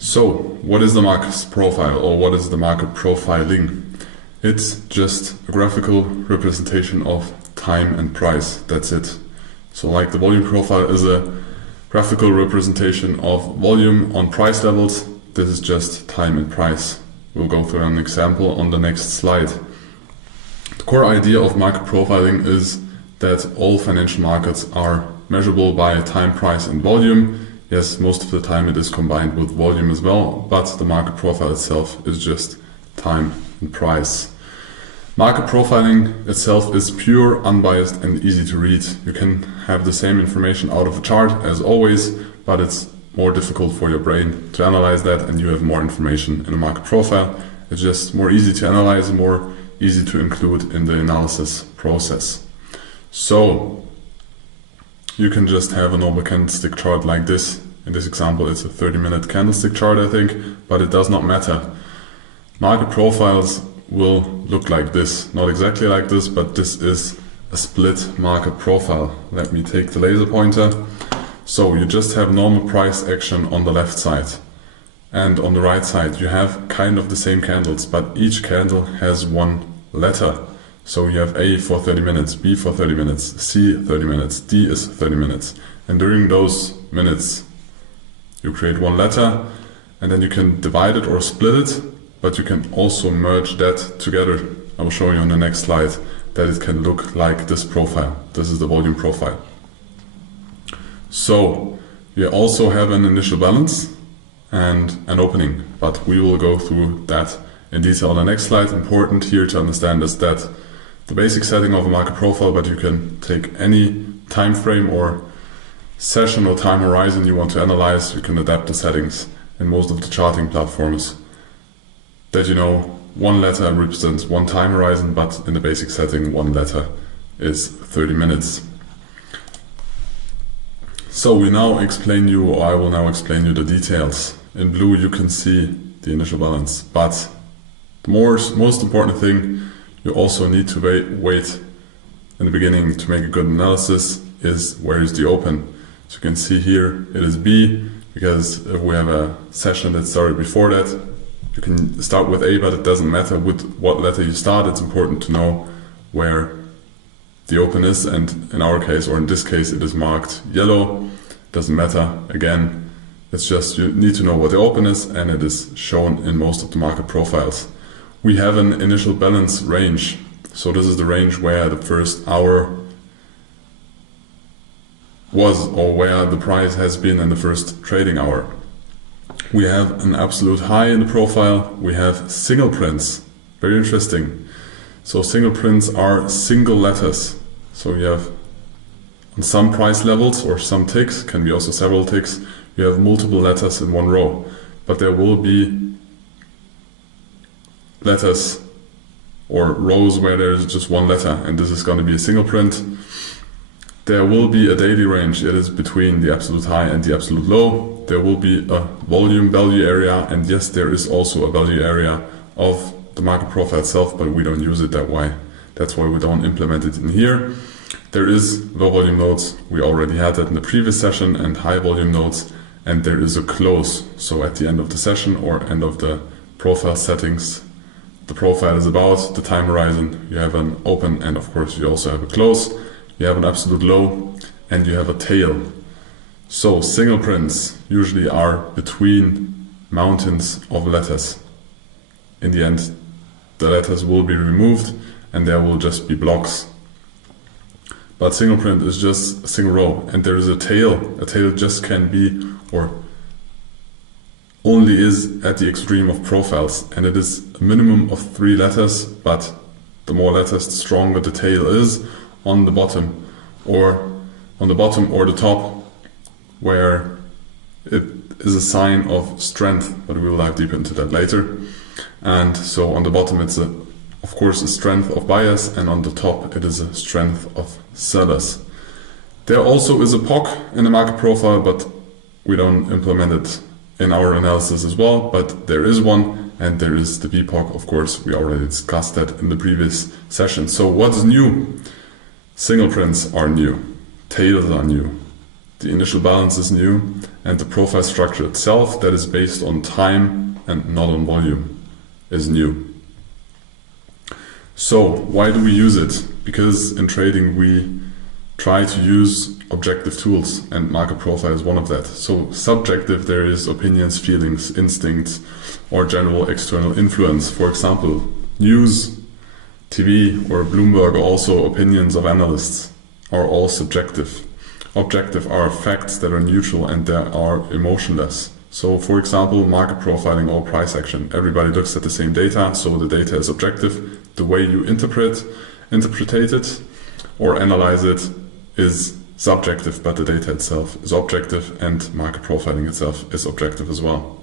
So, what is the market profile, or what is the market profiling? It's just a graphical representation of time and price. That's it. So, like the volume profile is a graphical representation of volume on price levels, this is just time and price. We'll go through an example on the next slide. The core idea of market profiling is that all financial markets are measurable by time, price, and volume. Yes, most of the time it is combined with volume as well, but the market profile itself is just time and price. Market profiling itself is pure, unbiased, and easy to read. You can have the same information out of a chart as always, but it's more difficult for your brain to analyze that, and you have more information in a market profile. It's just more easy to analyze, more easy to include in the analysis process. So you can just have a normal candlestick chart like this. In this example, it's a 30-minute candlestick chart, I think, but it does not matter. Market profiles will look like this. Not exactly like this, but this is a split market profile. Let me take the laser pointer. So you just have normal price action on the left side. And on the right side, you have kind of the same candles, but each candle has one letter. So you have A for 30 minutes, B for 30 minutes, C 30 minutes, D is 30 minutes. And during those minutes, you create one letter, and then you can divide it or split it, but you can also merge that together. I will show you on the next slide that it can look like this profile. This is the volume profile. So you also have an initial balance and an opening, but we will go through that in detail on the next slide. Important here to understand is that the basic setting of a market profile, but you can take any time frame or session or time horizon you want to analyze. You can adapt the settings in most of the charting platforms that you know one letter represents one time horizon, but in the basic setting one letter is 30 minutes. So we now explain you, or I will now explain you the details. In blue you can see the initial balance, but the most important thing you also need to wait in the beginning to make a good analysis is where is the open. So you can see here it is B, because if we have a session that started before that, you can start with A, but it doesn't matter with what letter you start. It's important to know where the open is, and in our case, or in this case, it is marked yellow. Doesn't matter. Again, it's just you need to know what the open is, and it is shown in most of the market profiles. We have an initial balance range. So this is the range where the first hour was, or where the price has been in the first trading hour. We have an absolute high in the profile. We have single prints. Very interesting. So single prints are single letters. So you have on some price levels or some ticks, can be also several ticks, you have multiple letters in one row. But there will be letters or rows where there is just one letter, and this is going to be a single print. There will be a daily range. It is between the absolute high and the absolute low. There will be a volume value area, and yes, there is also a value area of the market profile itself, but we don't use it that way. That's why we don't implement it in here. There is low volume nodes. We already had that in the previous session, and high volume nodes, and there is a close. So at the end of the session or end of the profile settings, the profile is about the time horizon. You have an open, and of course you also have a close. You have an absolute low, and you have a tail. So single prints usually are between mountains of letters. In the end, the letters will be removed and there will just be blocks. But single print is just a single row, and there is a tail. A tail just can be, or only is, at the extreme of profiles, and it is a minimum of 3 letters, but the more letters, the stronger the tail is on the bottom or the top, where it is a sign of strength, but we will dive deeper into that later. And so on the bottom it's of course a strength of buyers, and on the top it is a strength of sellers. There also is a POC in the market profile, but we don't implement it in our analysis as well, but there is one, and there is the VPOC, of course. We already discussed that in the previous session. So what's new? Single prints are new, tails are new, the initial balance is new, and the profile structure itself, that is based on time and not on volume, is new. So why do we use it? Because in trading we try to use objective tools, and market profile is one of that. So subjective, there is opinions, feelings, instincts, or general external influence. For example, news, TV, or Bloomberg, also opinions of analysts, are all subjective. Objective are facts that are neutral and that are emotionless. So for example, market profiling or price action. Everybody looks at the same data, so the data is objective. The way you interpret it or analyze it is subjective, but the data itself is objective, and market profiling itself is objective as well.